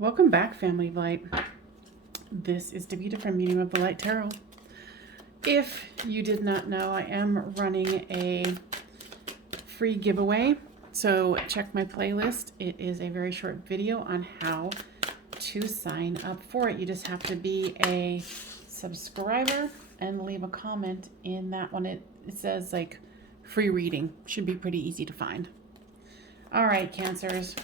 Welcome back, Family of Light. This is Davita from Medium of the Light Tarot. If you did not know, I am running a free giveaway, so check my playlist. It is a very short video on how to sign up for it. You just have to be a subscriber and leave a comment in that one. It says like free reading. Should be pretty easy to find. All right, Cancers.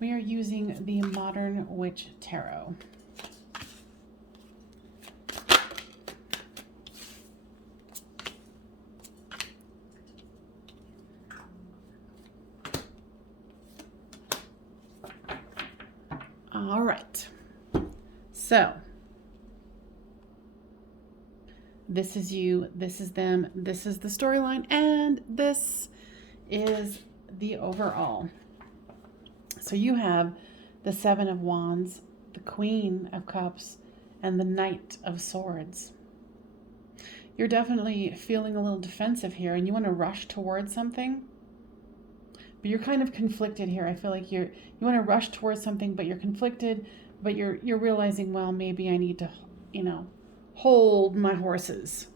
We are using the Modern Witch Tarot. All right. So, this is you, this is them, this is the storyline, and this is the overall. So you have the Seven of Wands, the Queen of Cups, and the Knight of Swords. You're definitely feeling a little defensive here, and you want to rush towards something, but you're kind of conflicted here. I feel like you want to rush towards something, but you're conflicted, but you're realizing, well, maybe I need to, hold my horses.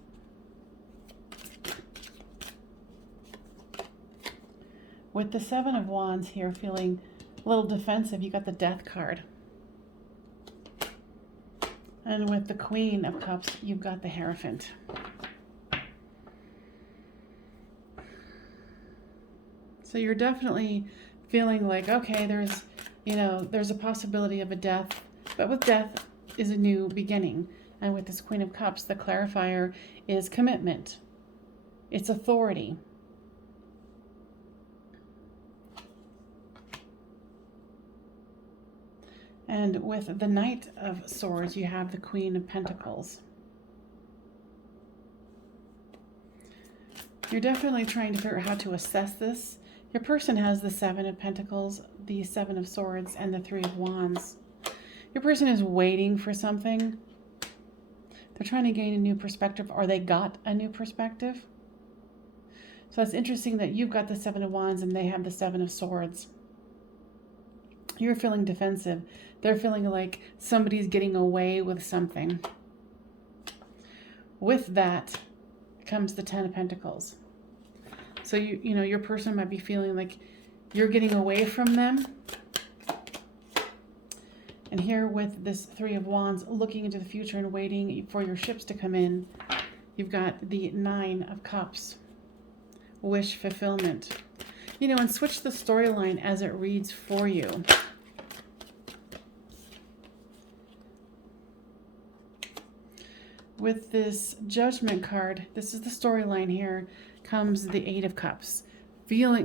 With the Seven of Wands here, feeling a little defensive, you got the Death card. And with the Queen of Cups, you've got the Hierophant. So you're definitely feeling like, okay, there's a possibility of a death, but with death is a new beginning. And with this Queen of Cups, the clarifier is commitment. It's authority. And with the Knight of Swords, you have the Queen of Pentacles. You're definitely trying to figure out how to assess this. Your person has the Seven of Pentacles, the Seven of Swords, and the Three of Wands. Your person is waiting for something. They're trying to gain a new perspective, or they got a new perspective. So it's interesting that you've got the Seven of Wands and they have the Seven of Swords. You're feeling defensive. They're feeling like somebody's getting away with something. With that comes the Ten of Pentacles. So your person might be feeling like you're getting away from them. And here with this Three of Wands, looking into the future and waiting for your ships to come in, you've got the Nine of Cups. Wish fulfillment. And switch the storyline as it reads for you. With this Judgment card, this is the storyline here, comes the Eight of Cups.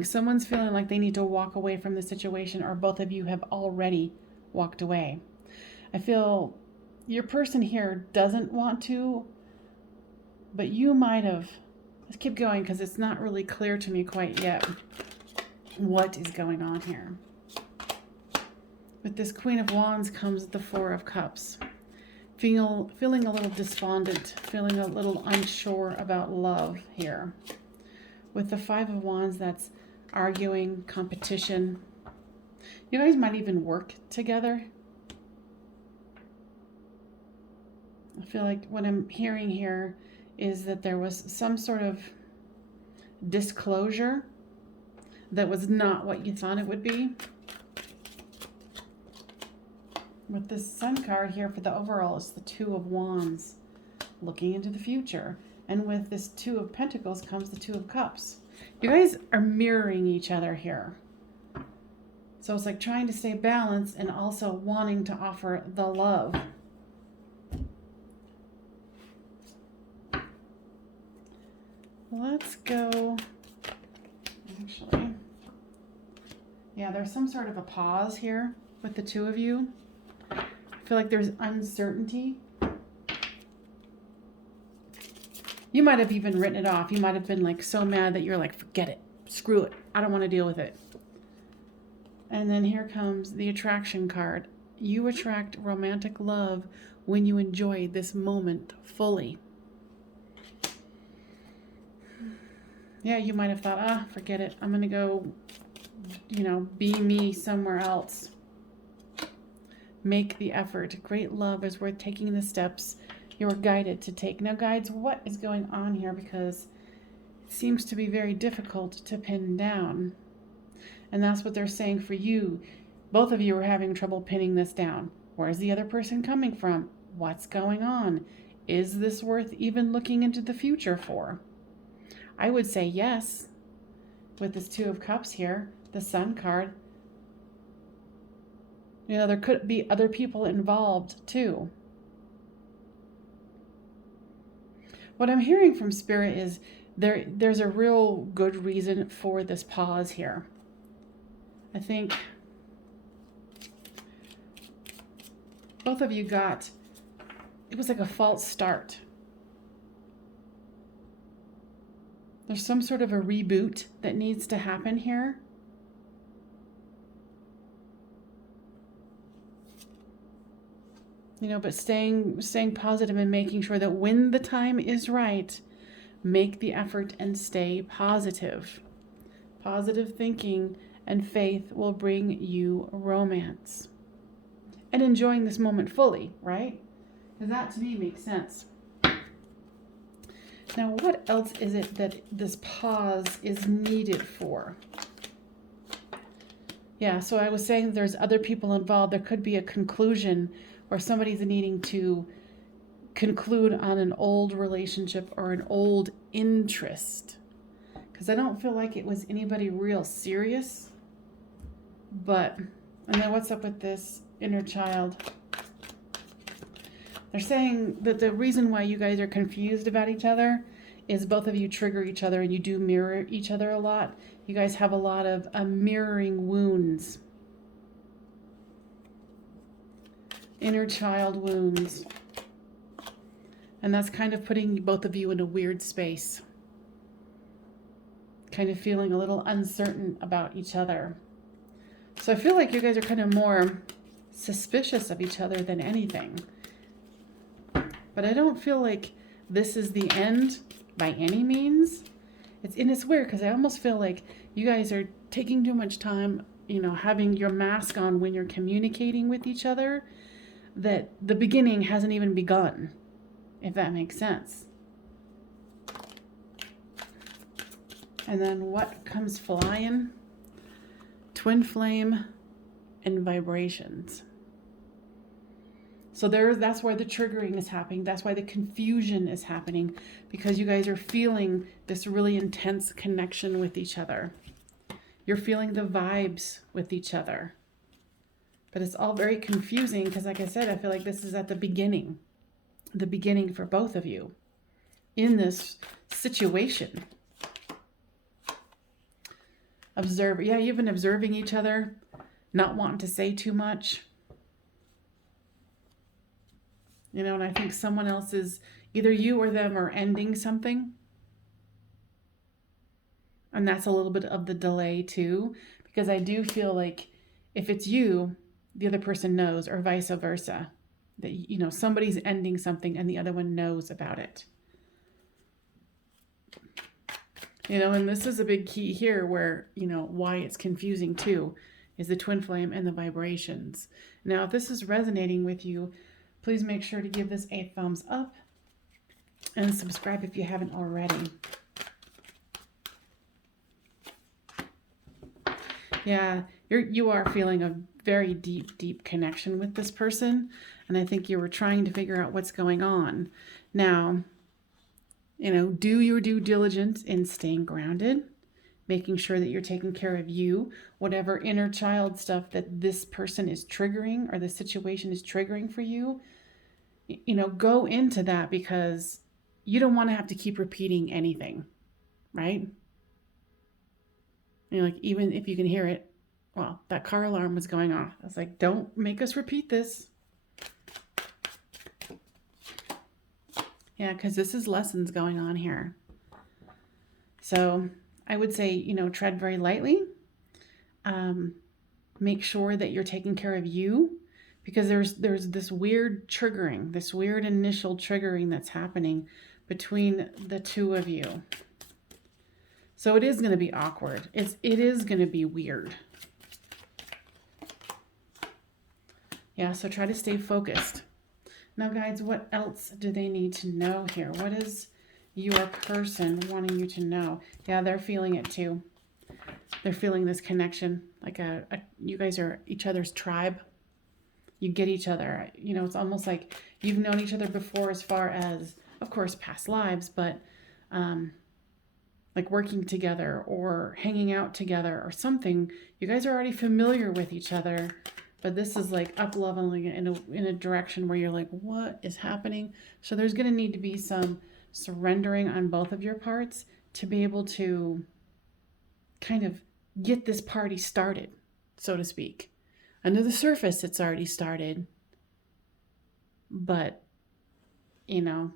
Someone's feeling like they need to walk away from the situation, or both of you have already walked away. I feel your person here doesn't want to, but you might have. Let's keep going because it's not really clear to me quite yet what is going on here. With this Queen of Wands comes the Four of Cups. Feeling a little despondent, feeling a little unsure about love here. With the Five of Wands, that's arguing, competition. You guys might even work together. I feel like what I'm hearing here is that there was some sort of disclosure that was not what you thought it would be. With this Sun card here for the overall, it's the Two of Wands, looking into the future. And with this Two of Pentacles comes the Two of Cups. You guys are mirroring each other here. So it's like trying to stay balanced and also wanting to offer the love. Let's go. Actually, yeah, there's some sort of a pause here with the two of you. I feel like there's uncertainty. You might have even written it off. You might have been like so mad that you're like, forget it, screw it, I don't want to deal with it. And then here comes the Attraction card. You attract romantic love when you enjoy this moment fully. Yeah, you might have thought, forget it, I'm gonna go you know, be me somewhere else. Make the effort. Great love is worth taking the steps you are guided to take. Now, guides, what is going on here? Because it seems to be very difficult to pin down. And that's what they're saying for you. Both of you are having trouble pinning this down. Where's the other person coming from? What's going on? Is this worth even looking into the future for? I would say yes. With this Two of Cups here, the Sun card. You know, there could be other people involved too. What I'm hearing from Spirit is there's a real good reason for this pause here. I think both of you got, it was like a false start. There's some sort of a reboot that needs to happen here. You know, but staying positive and making sure that when the time is right, make the effort and stay positive. Positive thinking and faith will bring you romance. And enjoying this moment fully, right? Because that to me makes sense. Now, what else is it that this pause is needed for? Yeah, so I was saying there's other people involved. There could be a conclusion or somebody's needing to conclude on an old relationship or an old interest. Because I don't feel like it was anybody real serious. But, and then what's up with this inner child? They're saying that the reason why you guys are confused about each other is both of you trigger each other and you do mirror each other a lot. You guys have a lot of mirroring wounds. Inner child wounds. And that's kind of putting both of you in a weird space. Kind of feeling a little uncertain about each other. So I feel like you guys are kind of more suspicious of each other than anything. But I don't feel like this is the end by any means. It's weird because I almost feel like you guys are taking too much time, you know, having your mask on when you're communicating with each other, that the beginning hasn't even begun, if that makes sense. And then what comes flying? Twin flame and vibrations. So that's where the triggering is happening. That's why the confusion is happening, because you guys are feeling this really intense connection with each other. You're feeling the vibes with each other. But it's all very confusing because, like I said, I feel like this is at the beginning for both of you in this situation. You've been observing each other, not wanting to say too much. You know, and I think someone else is, either you or them are ending something. And that's a little bit of the delay too, because I do feel like if it's you, the other person knows, or vice versa, that, you know, somebody's ending something and the other one knows about it. You know, and this is a big key here where, you know, why it's confusing too, is the twin flame and the vibrations. Now, if this is resonating with you, please make sure to give this a thumbs up and subscribe if you haven't already. Yeah, you are feeling a very deep connection with this person. And I think you were trying to figure out what's going on. Now, you know, do your due diligence in staying grounded, making sure that you're taking care of you, whatever inner child stuff that this person is triggering or the situation is triggering for you. You know, go into that, because you don't want to have to keep repeating anything, right? You know, like, even if you can hear it, well, that car alarm was going off. I was like, don't make us repeat this. Yeah, because this is lessons going on here. So I would say, you know, tread very lightly. Make sure that you're taking care of you, because there's this weird triggering, this weird initial triggering that's happening between the two of you. So it is going to be awkward. It is going to be weird. Yeah, so try to stay focused. Now, guys, what else do they need to know here? What is your person wanting you to know? Yeah, they're feeling it too. They're feeling this connection. Like you guys are each other's tribe. You get each other. You know, it's almost like you've known each other before as far as, of course, past lives, but like working together or hanging out together or something. You guys are already familiar with each other, but this is like up leveling in a direction where you're like, what is happening? So there's going to need to be some surrendering on both of your parts to be able to kind of get this party started, so to speak. Under the surface, it's already started, but you know,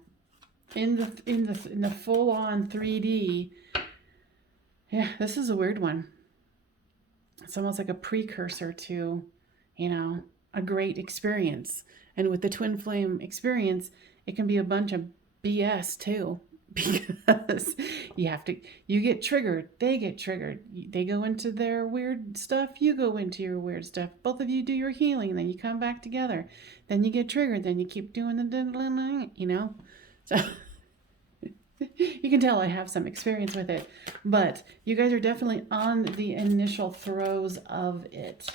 in the full on 3D, yeah, this is a weird one. It's almost like a precursor to, you know, a great experience. And with the twin flame experience, it can be a bunch of BS too, because you get triggered, they get triggered, they go into their weird stuff, you go into your weird stuff, both of you do your healing, and then you come back together, then you get triggered, then you keep doing the, you know, so you can tell I have some experience with it, but you guys are definitely on the initial throes of it.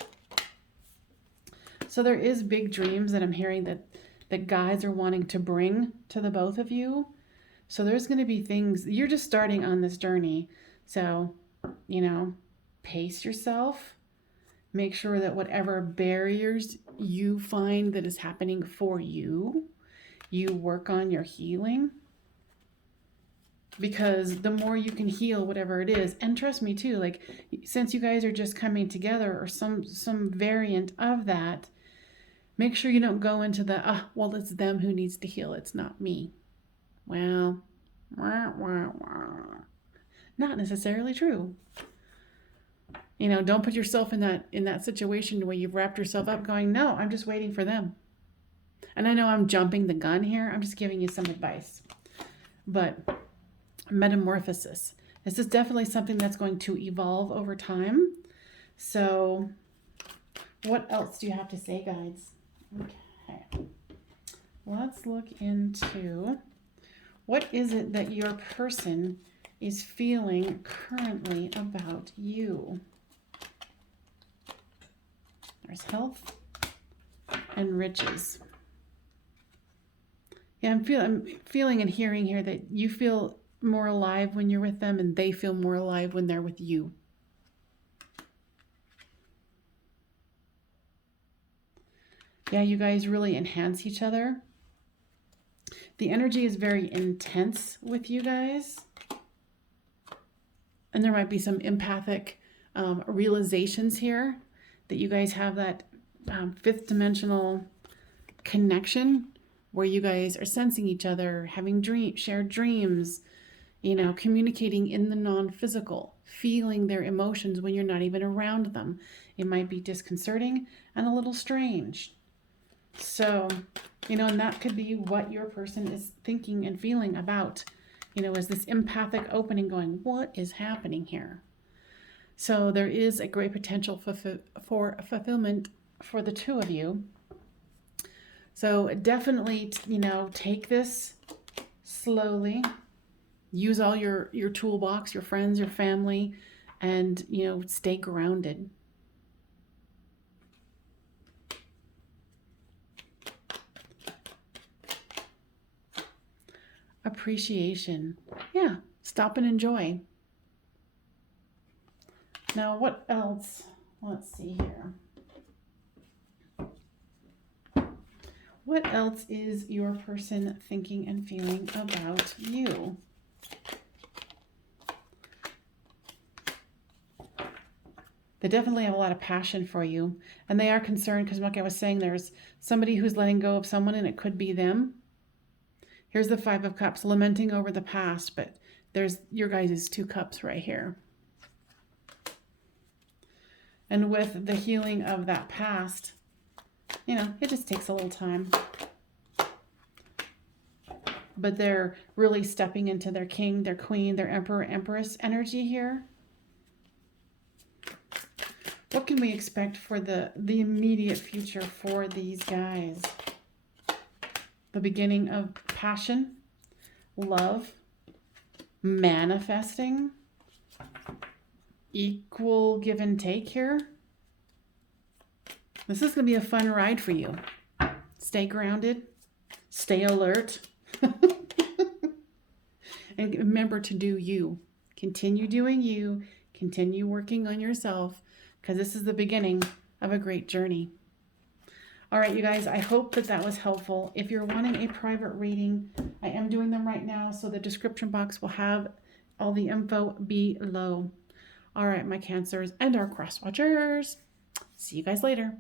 So there is big dreams that I'm hearing that guides are wanting to bring to the both of you. So there's going to be things, you're just starting on this journey. So, you know, pace yourself. Make sure that whatever barriers you find that is happening for you, you work on your healing. Because the more you can heal whatever it is, and trust me too, like since you guys are just coming together or some variant of that, make sure you don't go into the, well, it's them who needs to heal, it's not me. Well, not necessarily true. You know, don't put yourself in that situation where you've wrapped yourself up going, no, I'm just waiting for them. And I know I'm jumping the gun here. I'm just giving you some advice. But metamorphosis. This is definitely something that's going to evolve over time. So what else do you have to say, guides? Okay. Let's look into what is it that your person is feeling currently about you. There's health and riches. Yeah, I'm feeling and hearing here that you feel more alive when you're with them and they feel more alive when they're with you. Yeah, you guys really enhance each other. The energy is very intense with you guys. And there might be some empathic realizations here that you guys have that fifth dimensional connection where you guys are sensing each other, having shared dreams, you know, communicating in the non-physical, feeling their emotions when you're not even around them. It might be disconcerting and a little strange. So, you know, and that could be what your person is thinking and feeling about, you know, is this empathic opening going, what is happening here? So there is a great potential for fulfillment for the two of you. So definitely, you know, take this slowly. Use all your toolbox, your friends, your family, and, you know, stay grounded. Appreciation. Yeah, stop and enjoy. Now, what else? Let's see here. What else is your person thinking and feeling about you? They definitely have a lot of passion for you, and they are concerned because, like I was saying, there's somebody who's letting go of someone, and it could be them. Here's the Five of Cups, lamenting over the past, but there's your guys' 2 cups right here. And with the healing of that past, you know, it just takes a little time. But they're really stepping into their king, their queen, their emperor, empress energy here. What can we expect for the immediate future for these guys? The beginning of passion, love, manifesting, equal give and take here. This is going to be a fun ride for you. Stay grounded, stay alert, and remember to do you. Continue doing you, continue working on yourself, because this is the beginning of a great journey. All right, you guys, I hope that that was helpful. If you're wanting a private reading, I am doing them right now, so the description box will have all the info below. All right, my Cancers and our cross watchers. See you guys later.